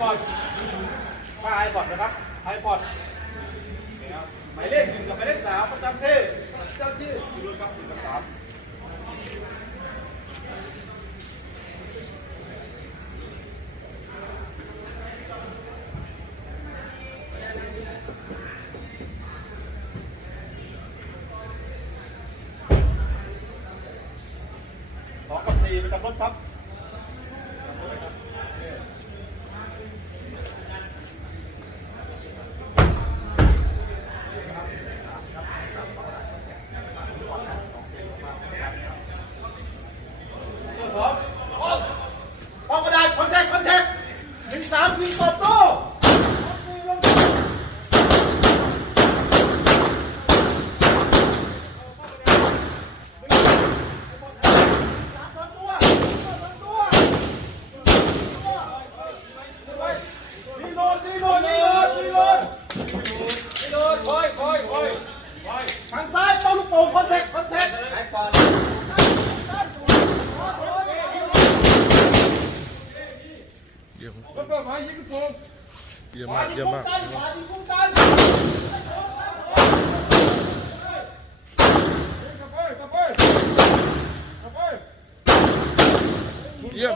พอดป้าไอพอดนะครับไอพอดหมายเลข 1กับหมายเลข 3ประจำที่ดูครับ1กับ32กับ4ประจำรถครับออกกระดาษคอนแทค13ยิงกดตู้ทางซ้ายเป้าลูกโป่งคอนแทคเยี่ยม แล้วก็มายิงลูกโป่ง เยี่ยมมากเยี่ยมมาก มายิงคุ้มกันเยี่ยม